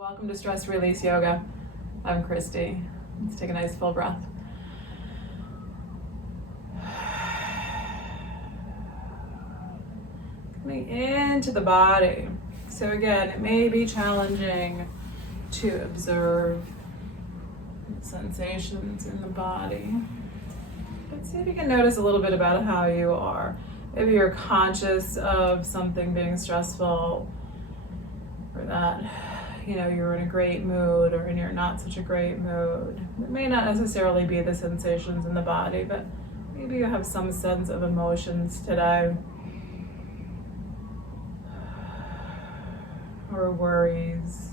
Welcome to Stress Release Yoga. I'm Christy. Let's take a nice full breath. Coming into the body. So again, it may be challenging to observe sensations in the body. But see if you can notice a little bit about how you are. Maybe you're conscious of something being stressful, or that you're in a great mood, or you're not such a great mood. It may not necessarily be the sensations in the body, but maybe you have some sense of emotions today, or worries.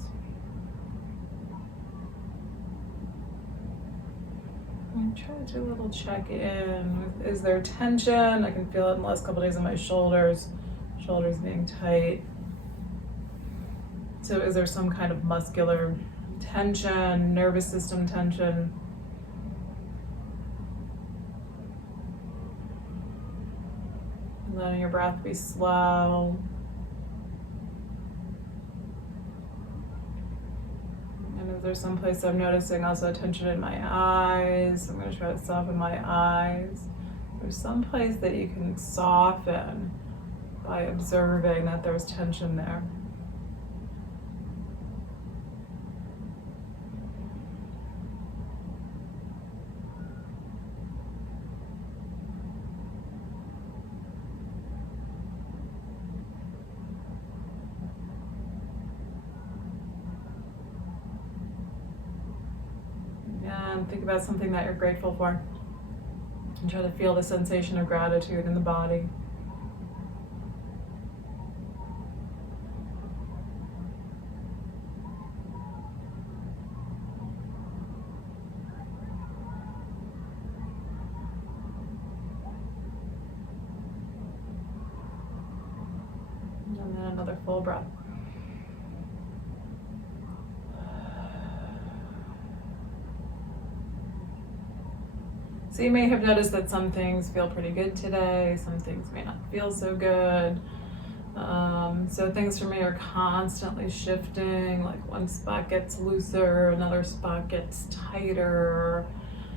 And try to do a little check-in. Is there tension? I can feel it in the last couple of days in my shoulders being tight. So is there some kind of muscular tension, nervous system tension? Letting your breath be slow. And is there some place I'm noticing also tension in my eyes? I'm going to try to soften my eyes. There's some place that you can soften by observing that there's tension there. And think about something that you're grateful for. And try to feel the sensation of gratitude in the body. And then another full breath. So you may have noticed that some things feel pretty good today, some things may not feel so good. So things for me are constantly shifting, like one spot gets looser, another spot gets tighter.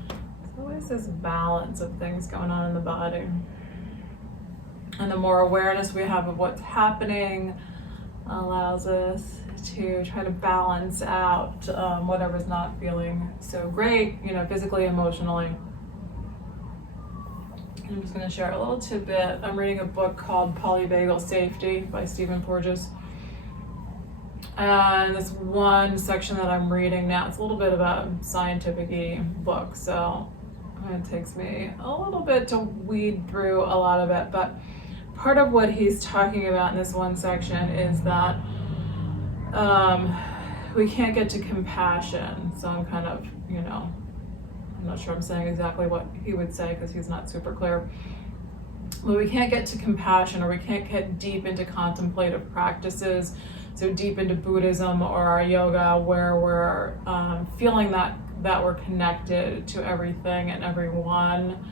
There's always this balance of things going on in the body. And the more awareness we have of what's happening allows us to try to balance out whatever's not feeling so great, physically, emotionally. I'm just going to share a little tidbit. I'm reading a book called Polyvagal Safety by Stephen Porges. And this one section that I'm reading now, it's a little bit of a scientific-y book, so it takes me a little bit to weed through a lot of it. But part of what he's talking about in this one section is that we can't get to compassion. So I'm kind of, I'm not sure I'm saying exactly what he would say because he's not super clear. But we can't get to compassion, or we can't get deep into contemplative practices, so deep into Buddhism or our yoga, where we're feeling that we're connected to everything and everyone.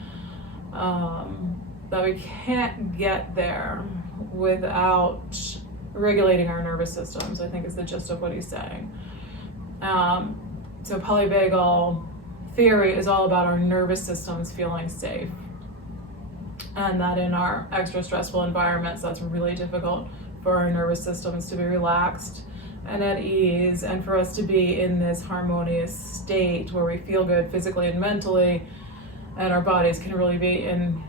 That we can't get there without regulating our nervous systems, I think is the gist of what he's saying. So polyvagal theory is all about our nervous systems feeling safe, and that in our extra stressful environments, that's really difficult for our nervous systems to be relaxed and at ease, and for us to be in this harmonious state where we feel good physically and mentally, and our bodies can really be in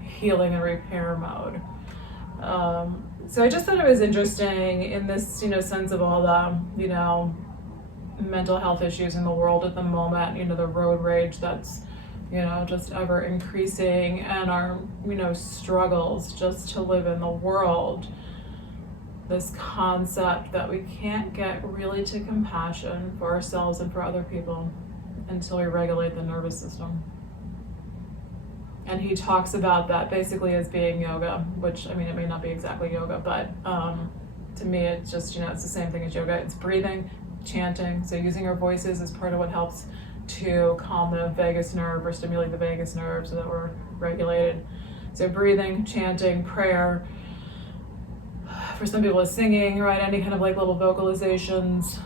healing and repair mode. So I just thought it was interesting in this, sense of all the, mental health issues in the world at the moment, the road rage that's, just ever increasing, and our, struggles just to live in the world. This concept that we can't get really to compassion for ourselves and for other people until we regulate the nervous system. And he talks about that basically as being yoga, which, it may not be exactly yoga, but to me it's just, it's the same thing as yoga. It's breathing, chanting, so using our voices is part of what helps to calm the vagus nerve or stimulate the vagus nerve so that we're regulated. So breathing, chanting, prayer, For some people, it's singing, right? Any kind of like little vocalizations,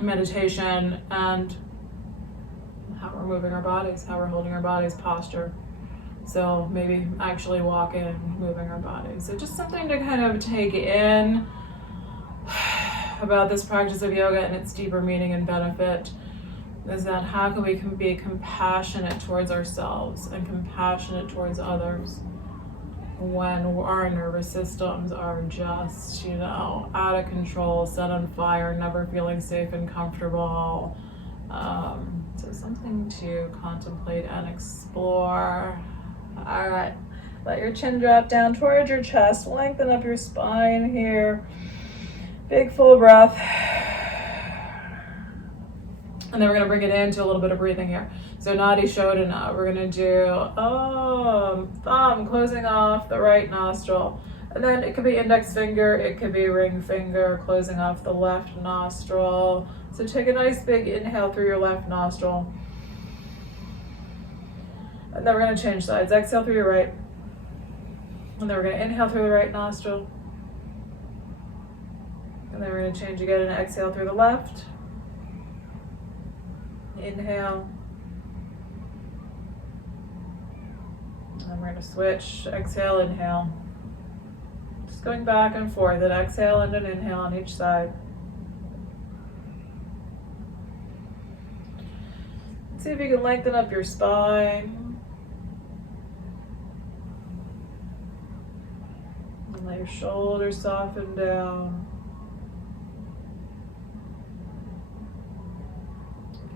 meditation, and how we're moving our bodies, how we're holding our bodies, posture. So maybe actually walking, moving our bodies. So just something to kind of take in about this practice of yoga and its deeper meaning and benefit is that how can we be compassionate towards ourselves and compassionate towards others when our nervous systems are just, out of control, set on fire, never feeling safe and comfortable. So something to contemplate and explore. All right, let your chin drop down towards your chest, lengthen up your spine here. Big full breath. And then we're gonna bring it into a little bit of breathing here. So Nadi Shodhana, we're gonna do thumb closing off the right nostril. And then it could be index finger, it could be ring finger, closing off the left nostril. So take a nice big inhale through your left nostril. And then we're gonna change sides. Exhale through your right. And then we're gonna inhale through the right nostril. And then we're gonna change again and exhale through the left. Inhale. And then we're gonna switch, exhale, inhale. Just going back and forth, an exhale and an inhale on each side. See if you can lengthen up your spine. And let your shoulders soften down.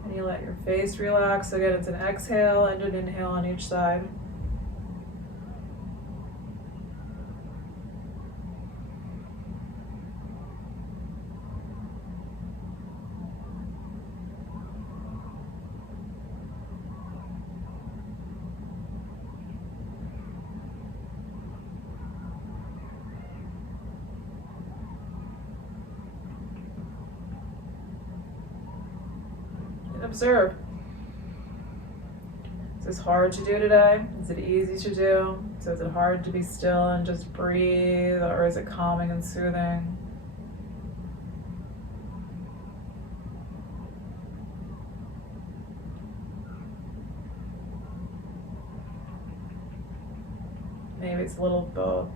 And you let your face relax. Again, it's an exhale and an inhale on each side. Observe. Is this hard to do today? Is it easy to do? So is it hard to be still and just breathe, or is it calming and soothing? Maybe it's a little both.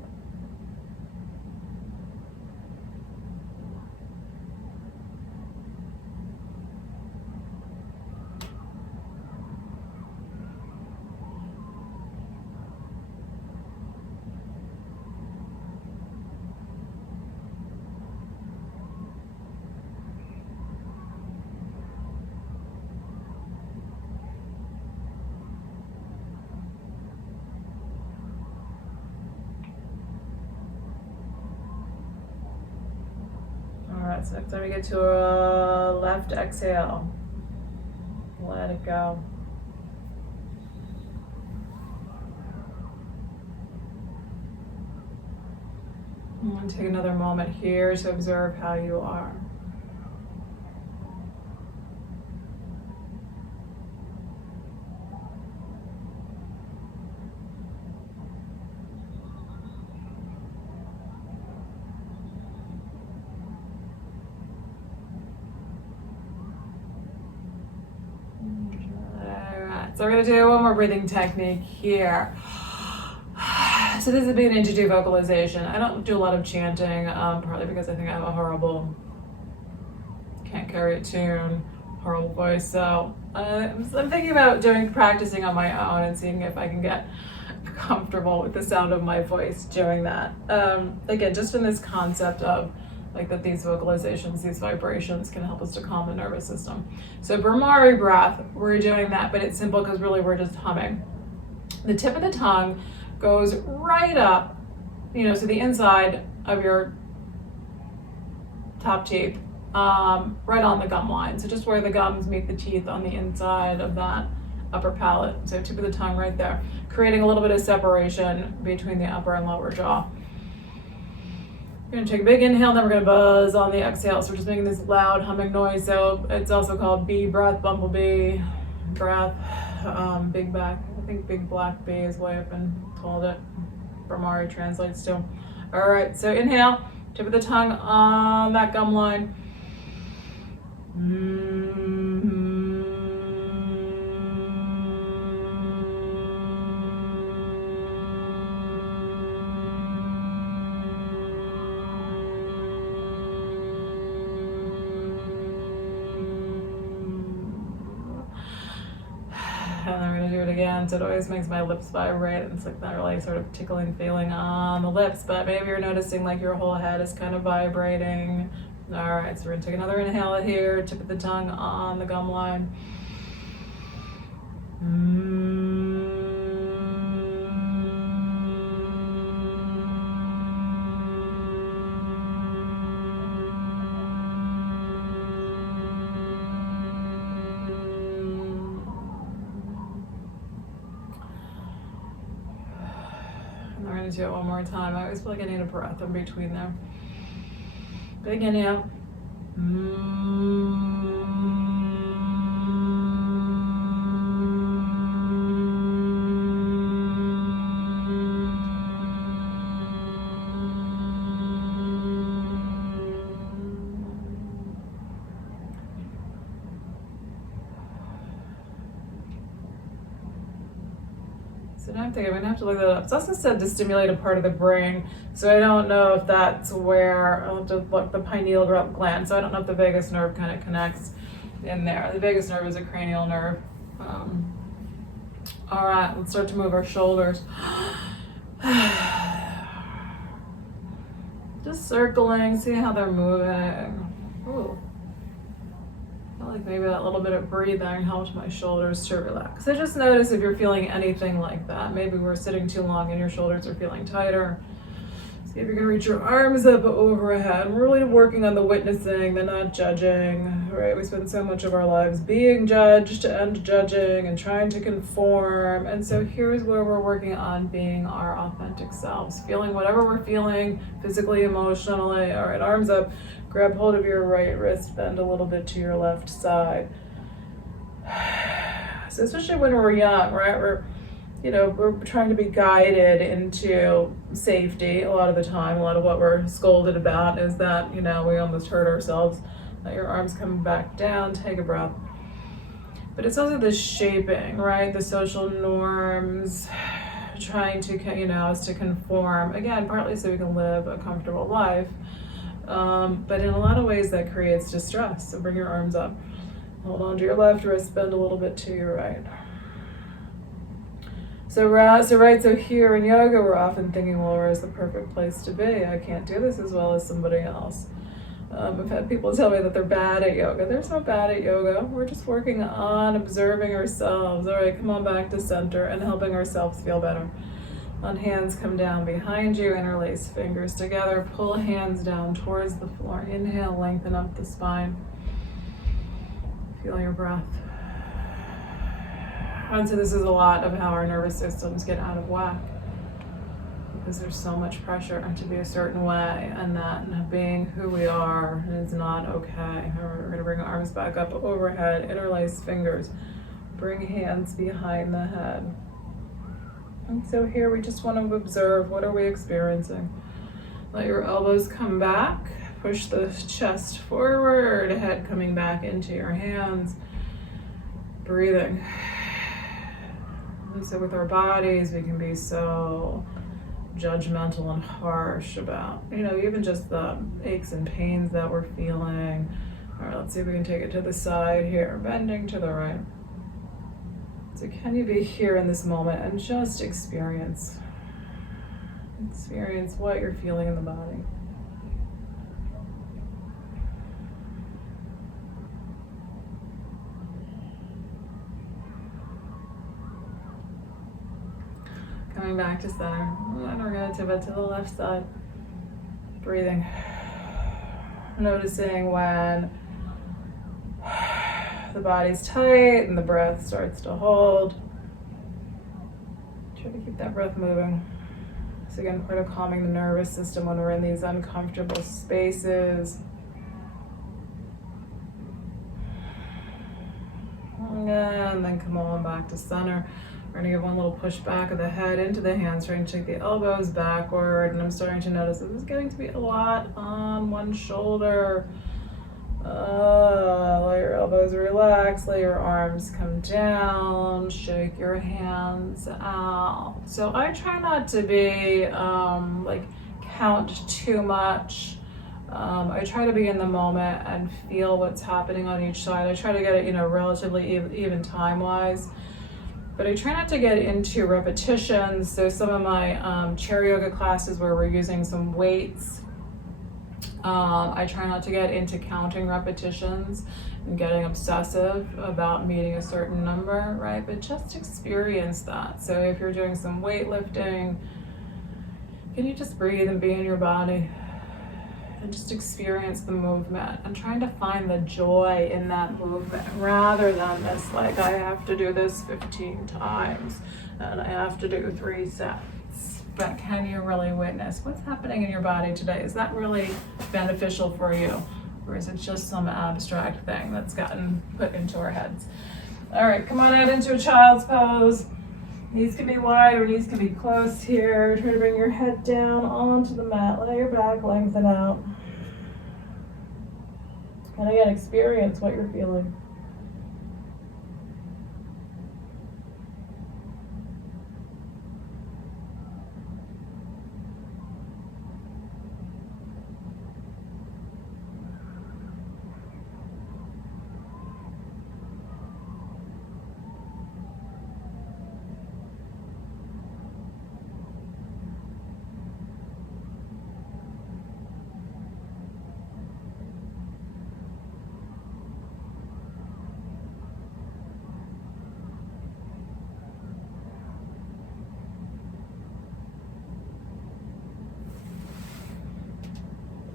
So next time we get to a left exhale, let it go. And take another moment here to observe how you are. So we're going to do one more breathing technique here. So this is a beginning to do vocalization. I don't do a lot of chanting, partly because I think I have a horrible, can't carry a tune, horrible voice. So I'm thinking about practicing on my own and seeing if I can get comfortable with the sound of my voice doing that. Again, just in this concept of that these vocalizations, these vibrations can help us to calm the nervous system. So Brahmari breath, we're doing that, but it's simple because really we're just humming. The tip of the tongue goes right up, so the inside of your top teeth, right on the gum line. So just where the gums meet the teeth on the inside of that upper palate. So tip of the tongue right there, creating a little bit of separation between the upper and lower jaw. We're gonna take a big inhale, and then we're gonna buzz on the exhale. So we're just making this loud humming noise. So it's also called bee breath, bumblebee breath, big back. I think big black bee is the way I've been told it. Brahmari translates to. All right, so inhale, tip of the tongue on that gum line. And then we're gonna do it again. So it always makes my lips vibrate, and it's like that really sort of tickling feeling on the lips, but maybe you're noticing like your whole head is kind of vibrating. All right, so we're gonna take another inhale here, tip of the tongue on the gum line. And we're gonna do it one more time. I always feel like I need a breath in between there. Big inhale. So now I'm thinking I'm gonna have to look that up. It's also said to stimulate a part of the brain, so I don't know if that's where, I'll have to look, the pineal gland, so I don't know if the vagus nerve kind of connects in there. The vagus nerve is a cranial nerve. All right, let's start to move our shoulders. Just circling, see how they're moving. Ooh. I feel like maybe that little bit of breathing helps my shoulders to relax. So just notice if you're feeling anything like that. Maybe we're sitting too long and your shoulders are feeling tighter. See if you can reach your arms up overhead. We're really working on the witnessing, the not judging, right? We spend so much of our lives being judged and judging and trying to conform. And so here's where we're working on being our authentic selves, feeling whatever we're feeling, physically, emotionally. All right, arms up. Grab hold of your right wrist, bend a little bit to your left side. So especially when we're young, right? We're trying to be guided into safety a lot of the time. A lot of what we're scolded about is that, we almost hurt ourselves. Let your arms come back down, take a breath. But it's also the shaping, right? The social norms, trying to, us to conform. Again, partly so we can live a comfortable life. But in a lot of ways that creates distress. So bring your arms up. Hold on to your left wrist, bend a little bit to your right. So here in yoga, we're often thinking, well, where's the perfect place to be? I can't do this as well as somebody else. I've had people tell me that they're bad at yoga. They're not bad at yoga. We're just working on observing ourselves. All right, come on back to center and helping ourselves feel better. On hands, come down behind you, interlace fingers together, pull hands down towards the floor. Inhale, lengthen up the spine. Feel your breath. And so this is a lot of how our nervous systems get out of whack, because there's so much pressure to be a certain way, and that being who we are is not okay. We're going to bring arms back up overhead, interlace fingers, bring hands behind the head. And so here we just want to observe, what are we experiencing? Let your elbows come back, push the chest forward, head coming back into your hands, breathing. And so with our bodies, we can be so judgmental and harsh about, even just the aches and pains that we're feeling. All right, let's see if we can take it to the side here, bending to the right. So can you be here in this moment and just experience what you're feeling in the body? Coming back to center, and we're going to tip it to the left side. Breathing. Noticing when the body's tight and the breath starts to hold. Try to keep that breath moving. So again, part of calming the nervous system when we're in these uncomfortable spaces. And then come on back to center. We're gonna give one little push back of the head into the hands, trying to take the elbows backward, and I'm starting to notice that this is getting to be a lot on one shoulder. Let your elbows relax, let your arms come down, shake your hands out. So I try not to be count too much. I try to be in the moment and feel what's happening on each side. I try to get it, relatively even time-wise. But I try not to get into repetitions. So some of my chair yoga classes where we're using some weights, I try not to get into counting repetitions and getting obsessive about meeting a certain number, right? But just experience that. So if you're doing some weightlifting, can you just breathe and be in your body and just experience the movement and trying to find the joy in that movement rather than this, like, I have to do this 15 times and I have to do 3 sets. But can you really witness what's happening in your body today? Is that really beneficial for you? Or is it just some abstract thing that's gotten put into our heads? All right, come on out into a child's pose. Knees can be wide or knees can be close here. Try to bring your head down onto the mat. Let your back lengthen out. And again, experience what you're feeling.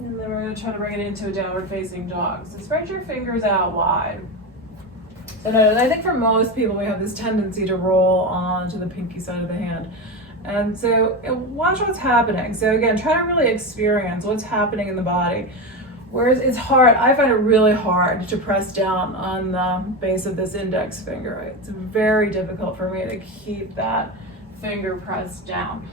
And then we're going to try to bring it into a downward facing dog. So spread your fingers out wide. So notice, I think for most people we have this tendency to roll onto the pinky side of the hand. And so watch what's happening. So again, try to really experience what's happening in the body. Whereas it's hard, I find it really hard to press down on the base of this index finger. It's very difficult for me to keep that finger pressed down.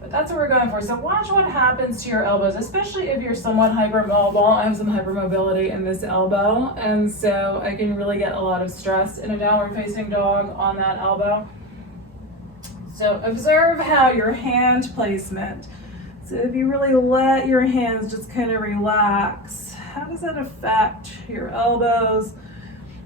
But that's what we're going for. So watch what happens to your elbows, especially if you're somewhat hypermobile. I have some hypermobility in this elbow, and so I can really get a lot of stress in a downward facing dog on that elbow. So observe how your hand placement. So if you really let your hands just kind of relax, how does that affect your elbows,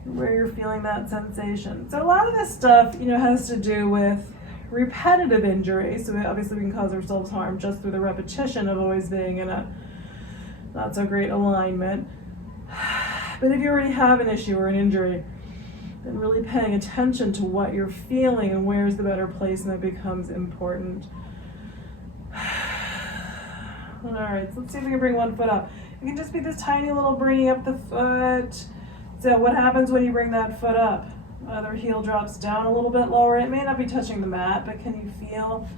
where you're feeling that sensation? So a lot of this stuff, has to do with repetitive injury. So obviously we can cause ourselves harm just through the repetition of always being in a not so great alignment. But if you already have an issue or an injury, then really paying attention to what you're feeling and where's the better placement becomes important. All right, so let's see if we can bring one foot up. It can just be this tiny little bringing up the foot. So what happens when you bring that foot up? Other heel drops down a little bit lower. It may not be touching the mat, but can you feel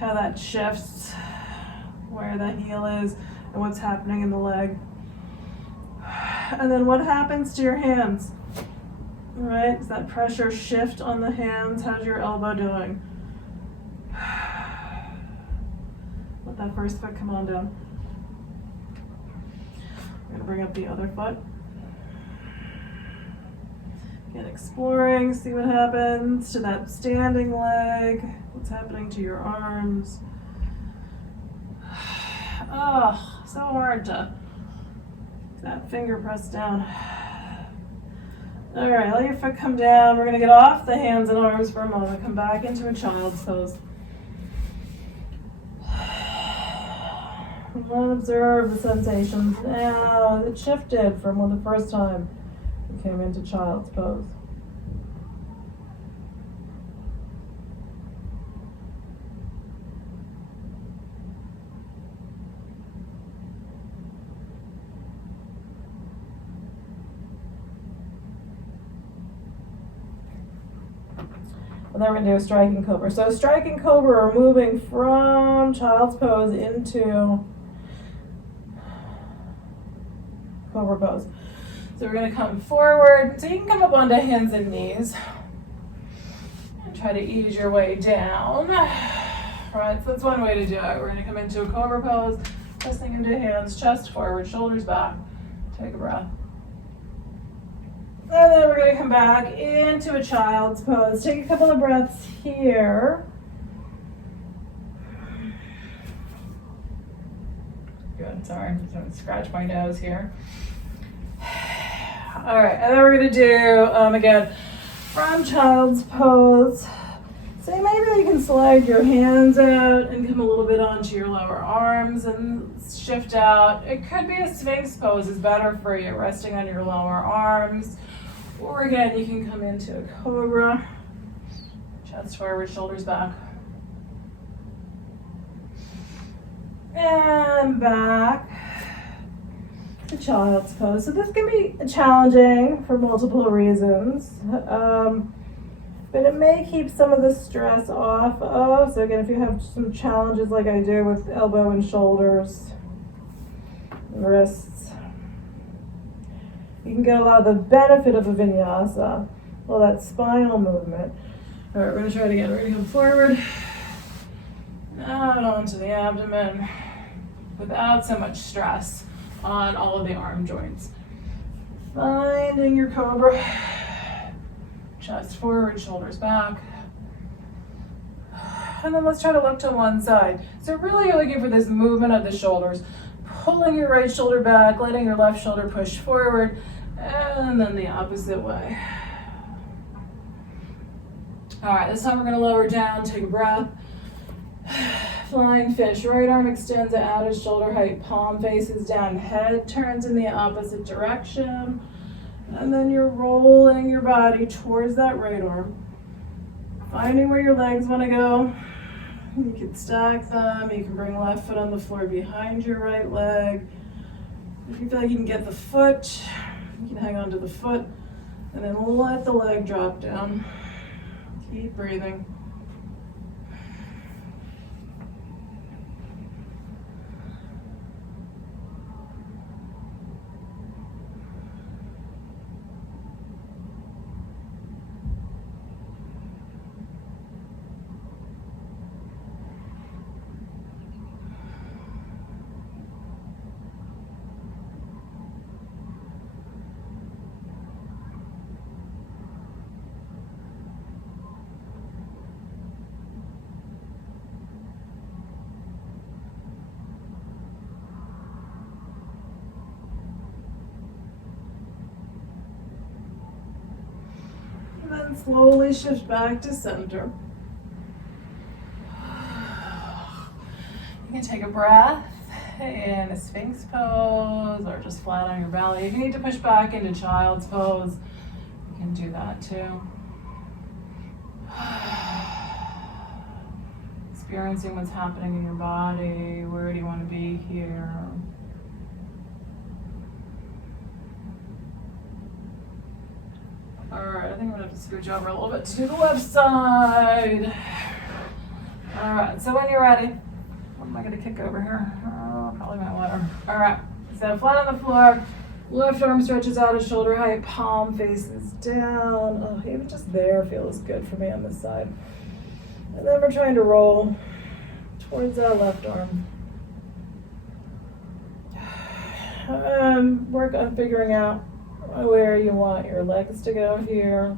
how that shifts, where the heel is and what's happening in the leg? And then what happens to your hands? All right, does that pressure shift on the hands? How's your elbow doing? Let that first foot come on down. We're gonna bring up the other foot. And exploring, see what happens to that standing leg, what's happening to your arms. Oh, so hard to get that finger pressed down. All right, let your foot come down. We're gonna get off the hands and arms for a moment, come back into a child's pose. And observe the sensations. Now, it shifted from the first time you came into child's pose. And then we're going to do a striking cobra. So striking cobra, we're moving from child's pose into cobra pose. So we're going to come forward. So you can come up onto hands and knees. And try try to ease your way down. Right, so that's one way to do it. We're gonna come into a cobra pose, pressing into hands, chest forward, shoulders back. Take a breath. And then we're gonna come back into a child's pose. Take a couple of breaths here. Good, sorry, I'm just gonna scratch my nose here. All right, and then we're gonna do, again, from child's pose. So maybe you can slide your hands out and come a little bit onto your lower arms and shift out. It could be a sphinx pose is better for you, resting on your lower arms. Or again, you can come into a cobra, chest forward, shoulders back. And back to child's pose. So this can be challenging for multiple reasons. But it may keep some of the stress off of. So again, if you have some challenges like I do with elbow and shoulders, and wrists, you can get a lot of the benefit of a vinyasa, all that spinal movement. All right, we're gonna try it again. We're gonna come forward, out onto the abdomen, without so much stress on all of the arm joints. Finding your cobra. Chest forward, shoulders back. And then let's try to look to one side. So really you're looking for this movement of the shoulders, pulling your right shoulder back, letting your left shoulder push forward, and then the opposite way. All right, this time we're gonna lower down, take a breath. Flying fish, right arm extends out at shoulder height, palm faces down, head turns in the opposite direction. And then you're rolling your body towards that right arm. Finding where your legs want to go. You can stack them. You can bring left foot on the floor behind your right leg. If you feel like you can get the foot, you can hang on to the foot. And then let the leg drop down. Keep breathing. And then slowly shift back to center. You can take a breath in a sphinx pose or just flat on your belly. If you need to push back into child's pose, you can do that too. Experiencing what's happening in your body. Where do you want to be here? All right, I think I'm gonna have to scooch over a little bit to the left side. All right, so when you're ready, what am I gonna kick over here? Oh, probably my water. All right, so flat on the floor, left arm stretches out at shoulder height, palm faces down. Oh, even just there feels good for me on this side. And then we're trying to roll towards that left arm. Work on figuring out where you want your legs to go here.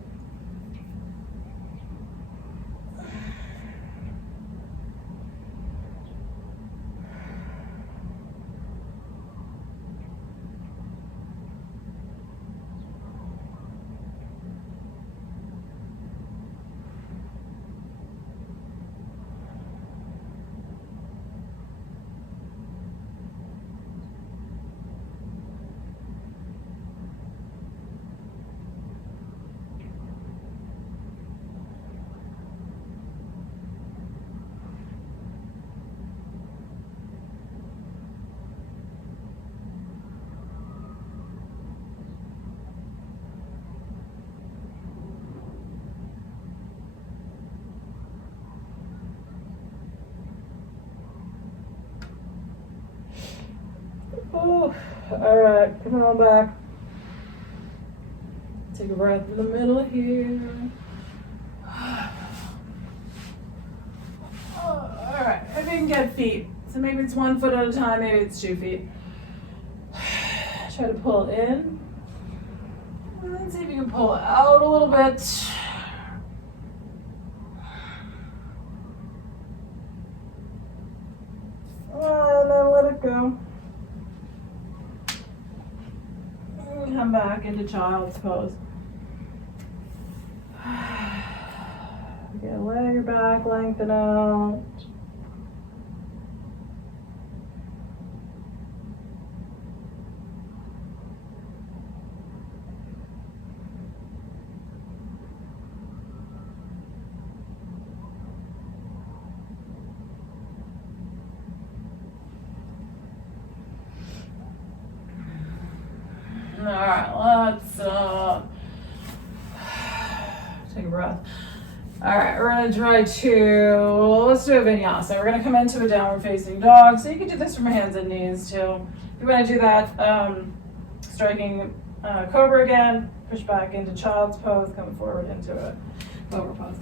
Oh, all right, come on back. Take a breath in the middle here. if you can get feet. So maybe it's 1 foot at a time, maybe it's 2 feet. Try to pull in. And then see if you can pull out a little bit. And then let it go. And come back into child's pose. Okay, let your back lengthen out. All right, let's take a breath. All right, we're gonna try let's do a vinyasa. We're gonna come into a downward facing dog. So you can do this from your hands and knees too. If you wanna do that, striking cobra again, push back into child's pose, come forward into a cobra pose.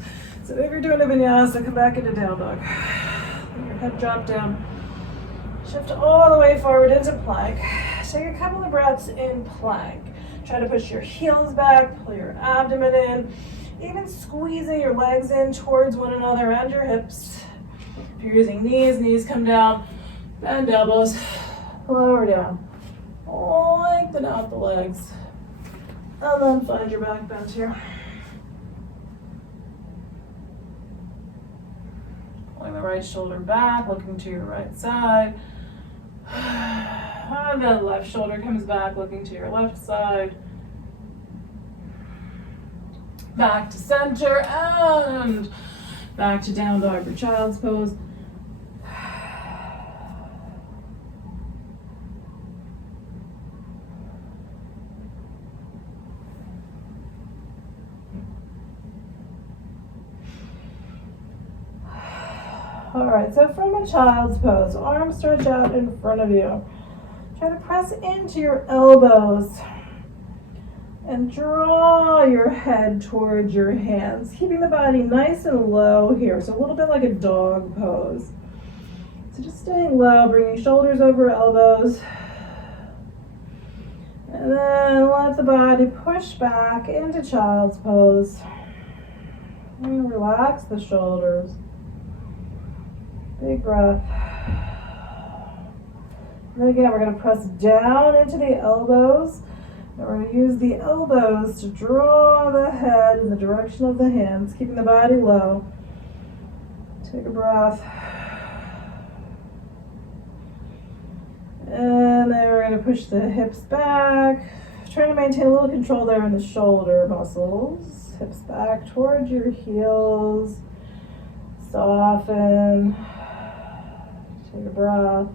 So if you're doing a vinyasa, come back into down dog. Let your head drop down. Shift all the way forward into plank. Take a couple of breaths in plank. Try to push your heels back, pull your abdomen in, even squeezing your legs in towards one another and your hips. If you're using knees come down, bend elbows, lower down. Lengthen out the legs. And then find your back bend here. Pulling the right shoulder back, looking to your right side. And the left shoulder comes back, looking to your left side. Back to center and back to down dog for child's pose. All right, so from a child's pose, arms stretch out in front of you. Try to press into your elbows and draw your head towards your hands, keeping the body nice and low here. So a little bit like a dog pose. So just staying low, bringing shoulders over elbows. And then let the body push back into child's pose. And relax the shoulders. Big breath. And then again, we're going to press down into the elbows. And we're going to use the elbows to draw the head in the direction of the hands, keeping the body low. Take a breath. And then we're going to push the hips back. Trying to maintain a little control there in the shoulder muscles. Hips back towards your heels. Soften. Take a breath.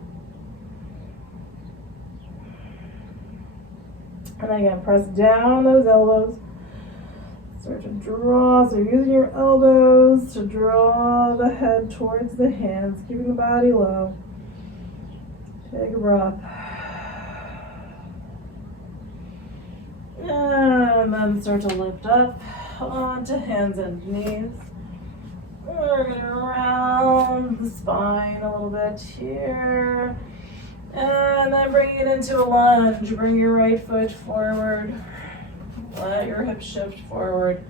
And again, press down those elbows. Start to draw. So you're using your elbows to draw the head towards the hands, keeping the body low. Take a breath. And then start to lift up onto hands and knees. We're going to round the spine a little bit here. And then bring it into a lunge. Bring your right foot forward. Let your hips shift forward.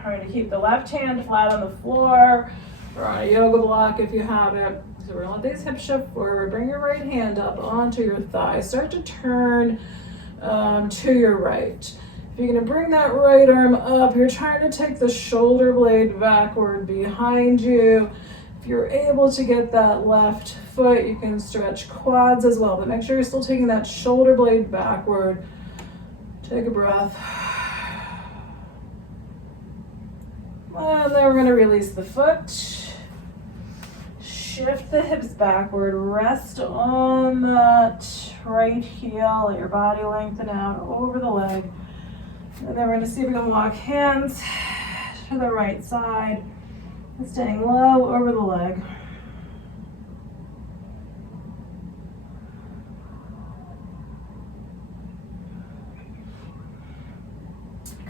Trying to keep the left hand flat on the floor or on a yoga block if you have it. So we're going to let these hips shift forward. Bring your right hand up onto your thigh. Start to turn to your right. If you're going to bring that right arm up, you're trying to take the shoulder blade backward behind you. If you're able to get that left foot, you can stretch quads as well, but make sure you're still taking that shoulder blade backward. Take a breath. And then we're going to release the foot. Shift the hips backward. Rest on that right heel. Let your body lengthen out over the leg. And then we're going to see if we can walk hands to the right side. Staying low over the leg.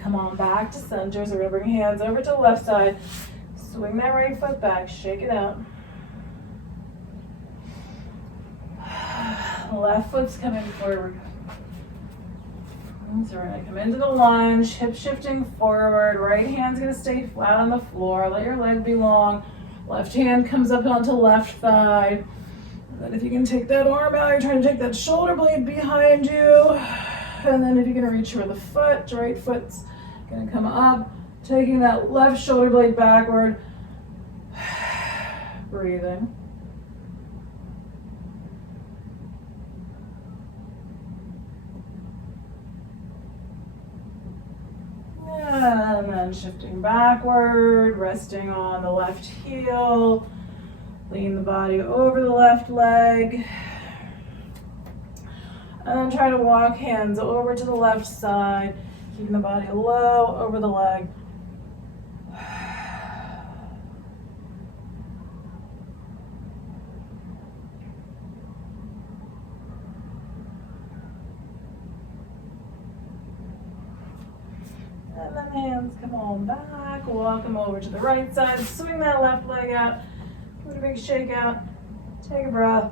Come on back to center. So we're going to bring hands over to the left side. Swing that right foot back, shake it out. Left foot's coming forward. So we're gonna come into the lunge, hip shifting forward, right hand's gonna stay flat on the floor, let your leg be long. Left hand comes up onto left thigh. And then if you can take that arm out, you're trying to take that shoulder blade behind you. And then if you're gonna reach for the foot, right foot's gonna come up, taking that left shoulder blade backward. Breathing. And then shifting backward, resting on the left heel. Lean the body over the left leg. And then try to walk hands over to the left side, keeping the body low over the leg. And then hands come on back, walk them over to the right side, swing that left leg out, give it a big shake out, take a breath.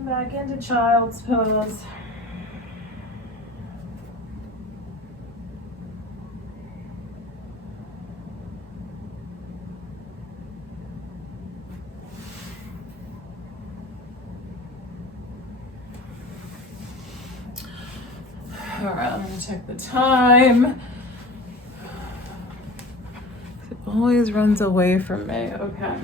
Back into child's pose. All right, I'm gonna check the time. It always runs away from me, okay.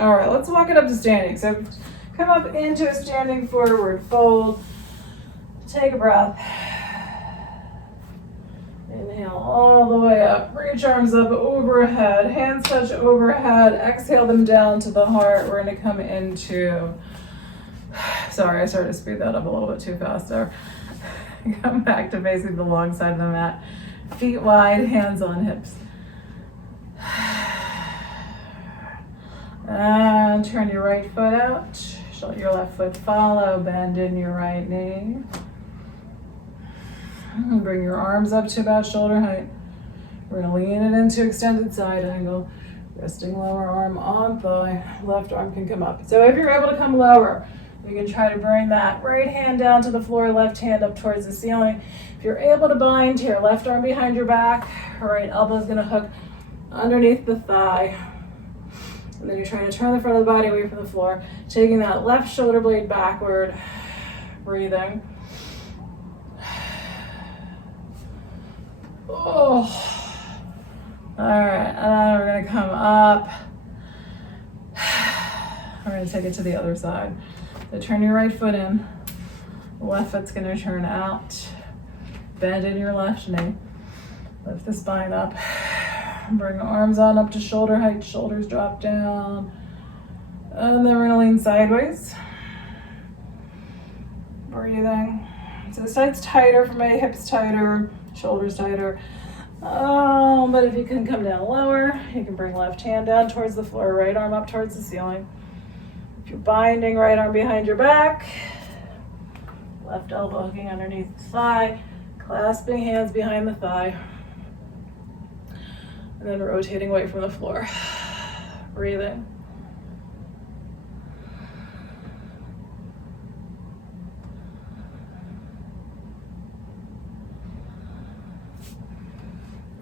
All right, let's walk it up to standing. So come up into a standing forward fold. Take a breath. Inhale all the way up. Reach arms up overhead. Hands touch overhead. Exhale them down to the heart. We're going to come into, sorry, I started to speed that up a little bit too fast there. Come back to facing the long side of the mat. Feet wide, hands on hips. And turn your right foot out. Let your left foot follow. Bend in your right knee. Bring your arms up to about shoulder height. We're going to lean it into extended side angle. Resting lower arm on thigh. Left arm can come up. So if you're able to come lower, you can try to bring that right hand down to the floor, left hand up towards the ceiling. If you're able to bind to your left arm behind your back, right elbow is going to hook underneath the thigh. And then you're trying to turn the front of the body away from the floor, taking that left shoulder blade backward, breathing. Oh. All right, and then we're gonna come up. We're gonna take it to the other side. So turn your right foot in. The left foot's gonna turn out. Bend in your left knee. Lift the spine up. Bring the arms on up to shoulder height, shoulders drop down. And then we're gonna lean sideways. Breathing. So the side's tighter for me, hips tighter, shoulders tighter. But if you can come down lower, you can bring left hand down towards the floor, right arm up towards the ceiling. If you're binding, right arm behind your back, left elbow hooking underneath the thigh, clasping hands behind the thigh. And then rotating away from the floor. Breathing.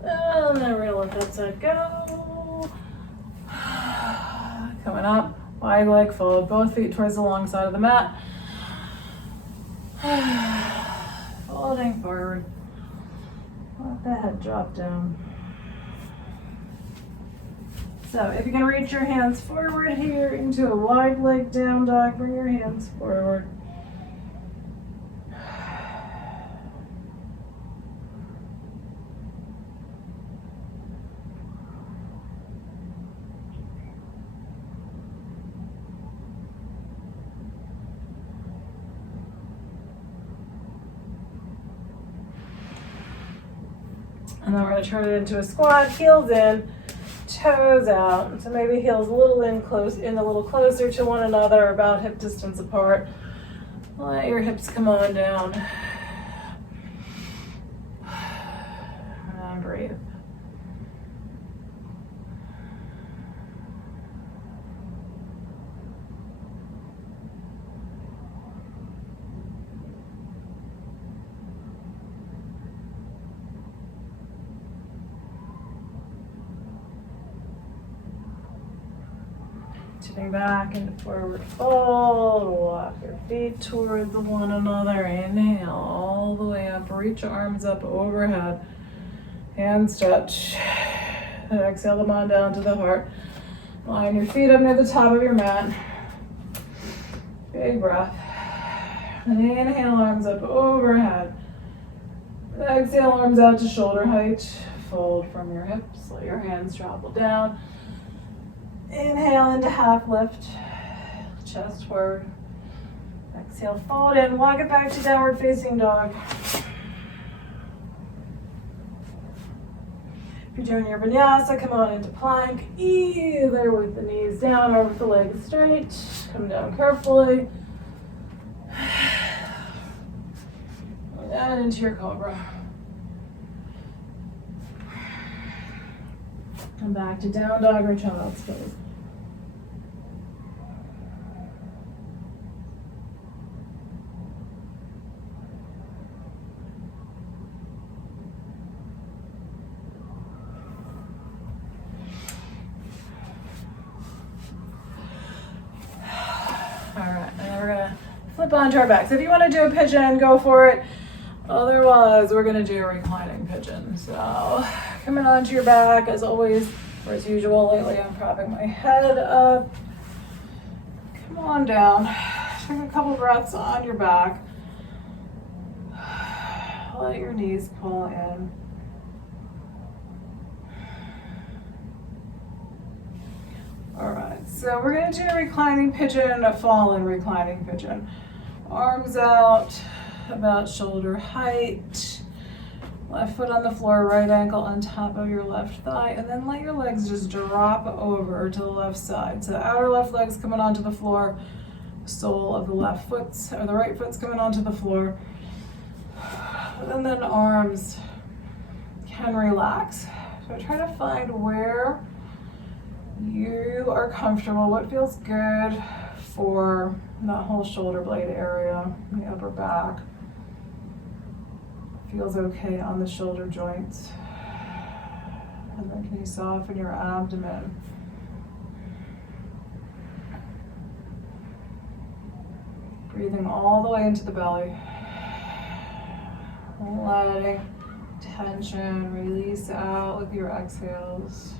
And then we're gonna let that side go. Coming up, wide leg fold, both feet towards the long side of the mat. Folding forward. Let the head drop down. So if you can reach your hands forward here into a wide leg down dog, bring your hands forward. And then we're going to turn it into a squat, heels in, toes out. So maybe heels a little in, close in a little closer to one another, about hip distance apart. Let your hips come on down. And breathe. Tipping back into forward fold, walk your feet towards one another, inhale all the way up, reach your arms up overhead, hands touch, and exhale them on down to the heart. Line your feet up near the top of your mat, big breath, and inhale arms up overhead, exhale arms out to shoulder height, fold from your hips, let your hands travel down. Inhale into half lift, chest forward. Exhale, fold in, walk it back to downward facing dog. If you're doing your vinyasa, come on into plank, either with the knees down or with the legs straight. Come down carefully. And into your cobra. Come back to down dog or child's pose. All right, and then we're gonna flip onto our backs. If you want to do a pigeon, go for it. Otherwise, we're gonna do a reclining pigeon. So, coming onto your back, as always, or as usual, lately I'm propping my head up. Come on down. Take a couple breaths on your back. Let your knees pull in. All right, so we're gonna do a reclining pigeon, a fallen reclining pigeon. Arms out, about shoulder height. Left foot on the floor, right ankle on top of your left thigh, and then let your legs just drop over to the left side. So the outer left leg's coming onto the floor, sole of the left foot's, or the right foot's coming onto the floor. And then arms can relax. So try to find where you are comfortable, what feels good for that whole shoulder blade area, the upper back. Feels okay on the shoulder joints. And then can you soften your abdomen? Breathing all the way into the belly. Letting tension release out with your exhales.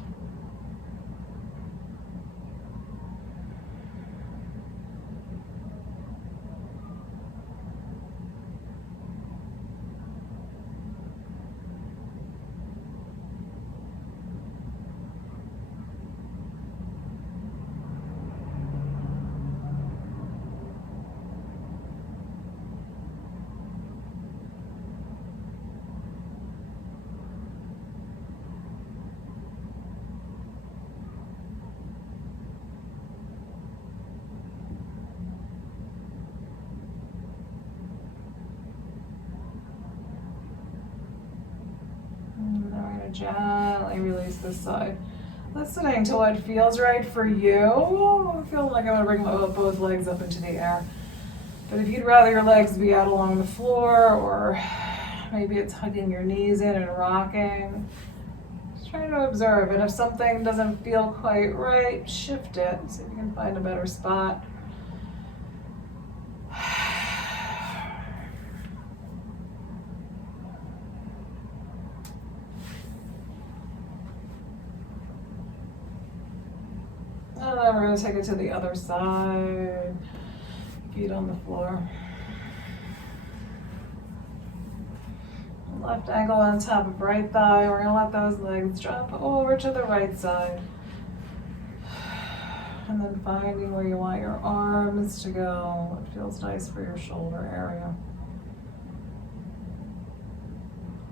Gently release this side. Listening to what feels right for you. I feel like I'm going to bring both legs up into the air. But if you'd rather your legs be out along the floor, or maybe it's hugging your knees in and rocking, just try to observe. And if something doesn't feel quite right, shift it. See if you can find a better spot. And then we're going to take it to the other side. Feet on the floor. Left ankle on top of right thigh. We're going to let those legs drop over to the right side. And then finding where you want your arms to go. What feels nice for your shoulder area.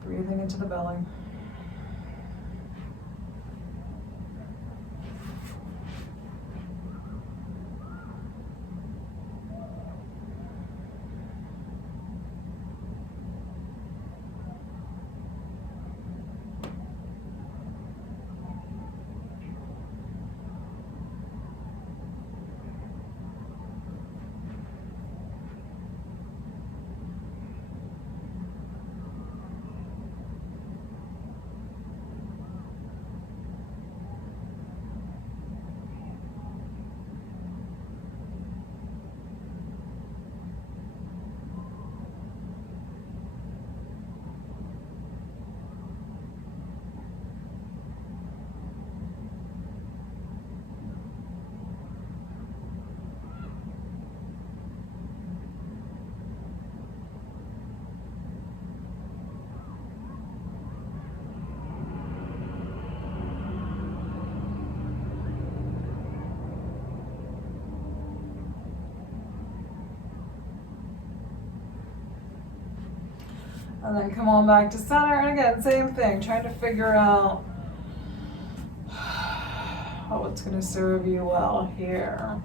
Breathing into the belly. And then come on back to center. And again, same thing, trying to figure out what's going to serve you well here.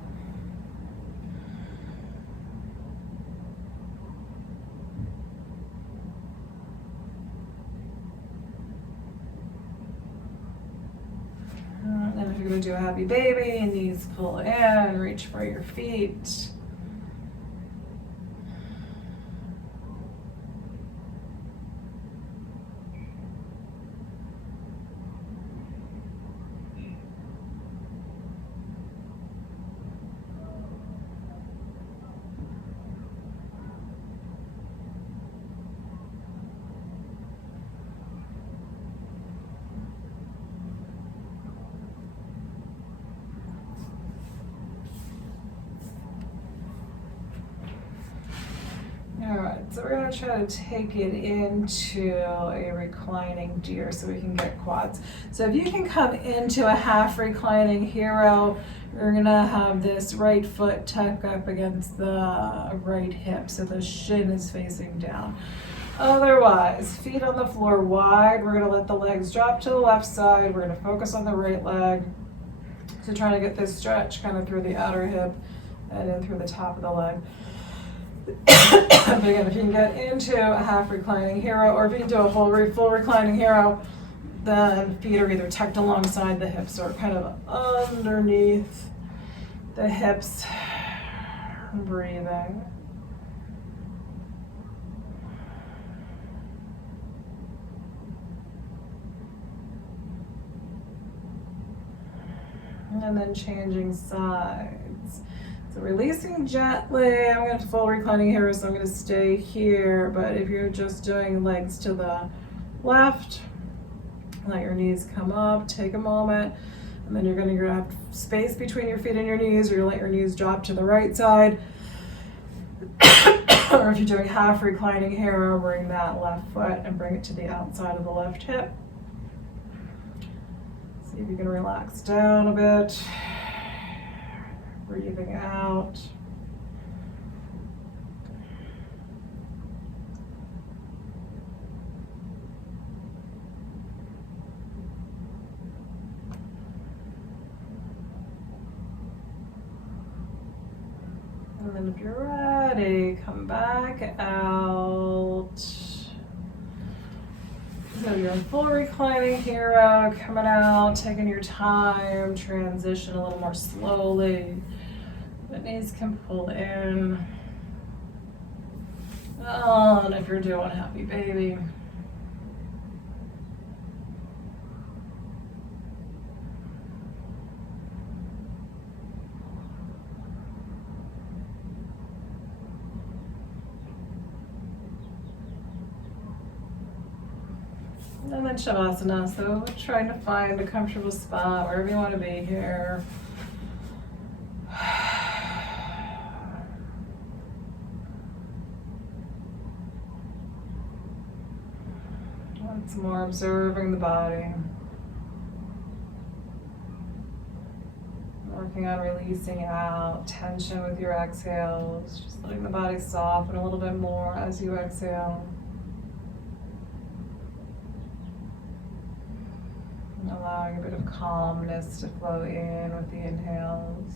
And if you're going to do a happy baby, knees pull in, reach for your feet. Alright, so we're going to try to take it into a reclining deer so we can get quads. So if you can come into a half reclining hero, you're going to have this right foot tuck up against the right hip, so the shin is facing down. Otherwise, feet on the floor wide, we're going to let the legs drop to the left side, we're going to focus on the right leg. So trying to get this stretch kind of through the outer hip and in through the top of the leg. But again, if you can get into a half reclining hero, or if you can do a full reclining hero, then feet are either tucked alongside the hips or kind of underneath the hips. Breathing. And then changing sides. So releasing gently. I'm going to full reclining here, so I'm going to stay here. But if you're just doing legs to the left, let your knees come up, take a moment, and then you're going to have space between your feet and your knees, or you let your knees drop to the right side. Or if you're doing half reclining here, bring that left foot and bring it to the outside of the left hip. See if you can relax down a bit. Breathing out. And then if you're ready, come back out. So you're in full reclining hero, coming out, taking your time, transition a little more slowly. The knees can pull in. Oh, and if you're doing happy baby. And then Shavasana, so trying to find a comfortable spot wherever you want to be here. Once more, observing the body. Working on releasing out tension with your exhales. Just letting the body soften a little bit more as you exhale. And allowing a bit of calmness to flow in with the inhales.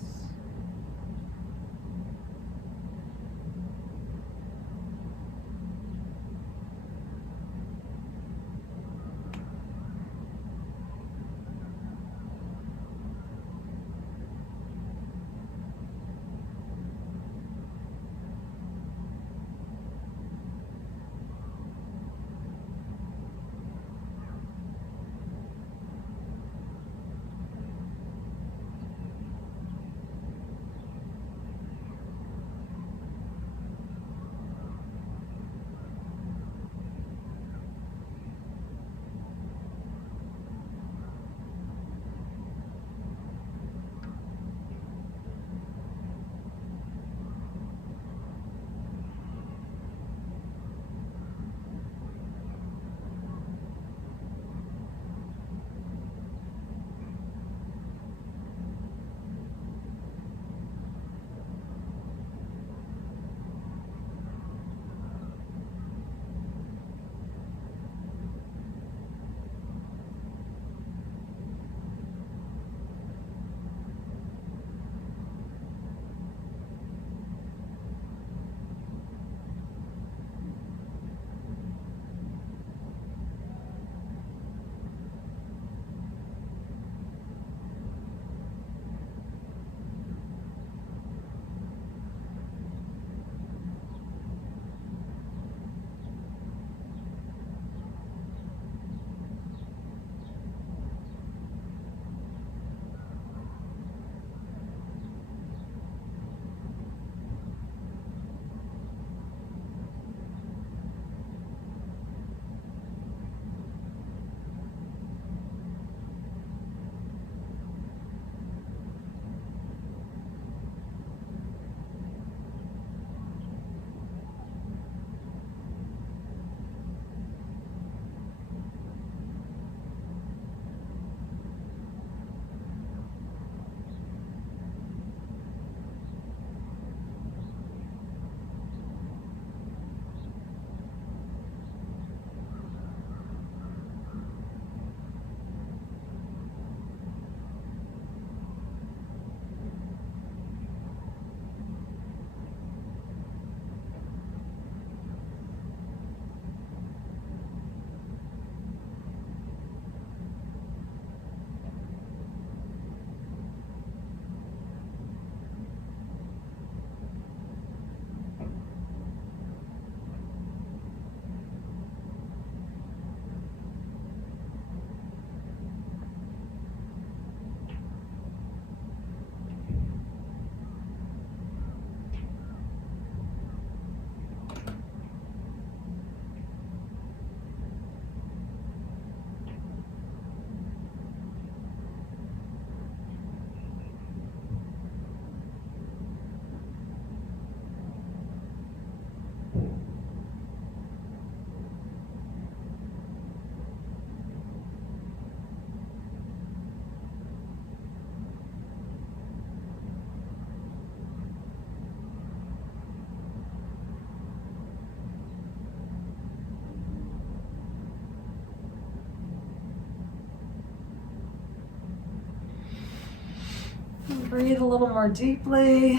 Breathe a little more deeply.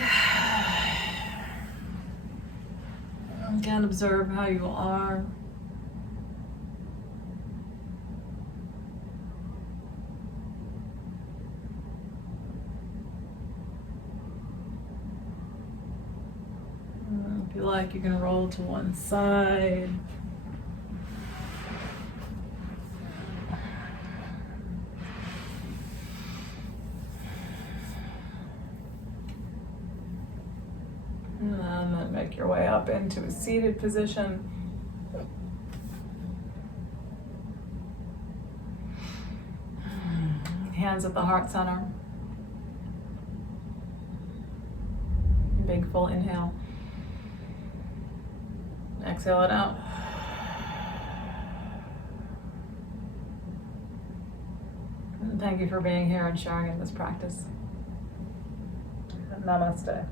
Again, observe how you are. If you like, you can roll to one side. And then make your way up into a seated position. Hands at the heart center. Big full inhale. Exhale it out. And thank you for being here and sharing in this practice. Namaste.